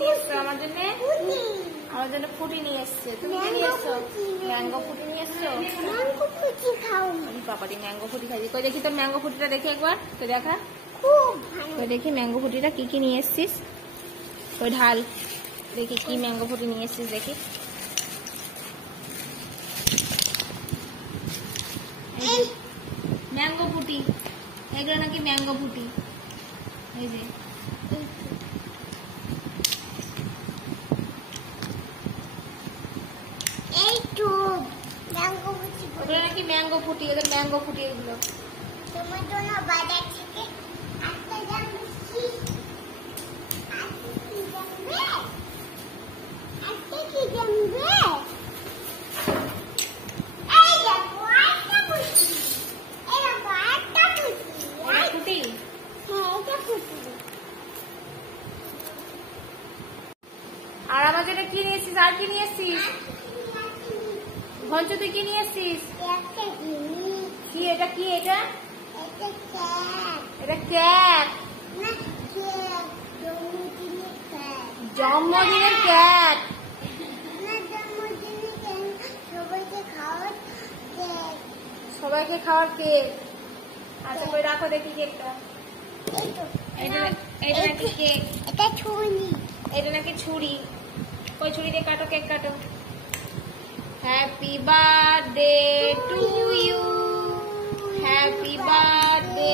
নিয়ে এসছো আমার জন্য? আমার জন্য ফুটি নিয়ে এসছে। তুমি কি নিয়ে এসছো? ম্যাঙ্গো ফুটি নিয়ে এসছো? বাবারি ম্যাঙ্গো ফুটি খাই। কই দেখি তোর ম্যাঙ্গো ফুটিটা দেখি একবার। তো দেখা তো দেখি ম্যাঙ্গো ফুটিটা কি কি নিয়ে এসছিস। ওই ঢাল দেখি কি ম্যাঙ্গো ফুটি নিয়ে এসছিস দেখি। ম্যাঙ্গো ফুটি, এগুলো নাকি ম্যাঙ্গো ফুটি। এই যে ওগুলো নাকি ম্যাঙ্গো ফুটি, এদের ম্যাঙ্গো ফুটি এগুলো। তোমার জন্য বাজার থেকে একটা আর আমার জন্য কি নিয়ে এসছিস? আর কি নিয়ে এসছিস? ঘঞ্চ তুই কি নিয়ে এসছিস? কি এটা? কি এটা? এটা ক্যাট। জন্মদিনের ক্যাট। সবাইকে খাওয়ার কেক। আচ্ছা কই রাখো দেখি কেকটা। এটা নাকি কেক। এটা ছুরি। এটা নাকি ছুরি। কই ছুরি দিয়ে কাটো, কেক কাটো। Happy birthday to you, happy birthday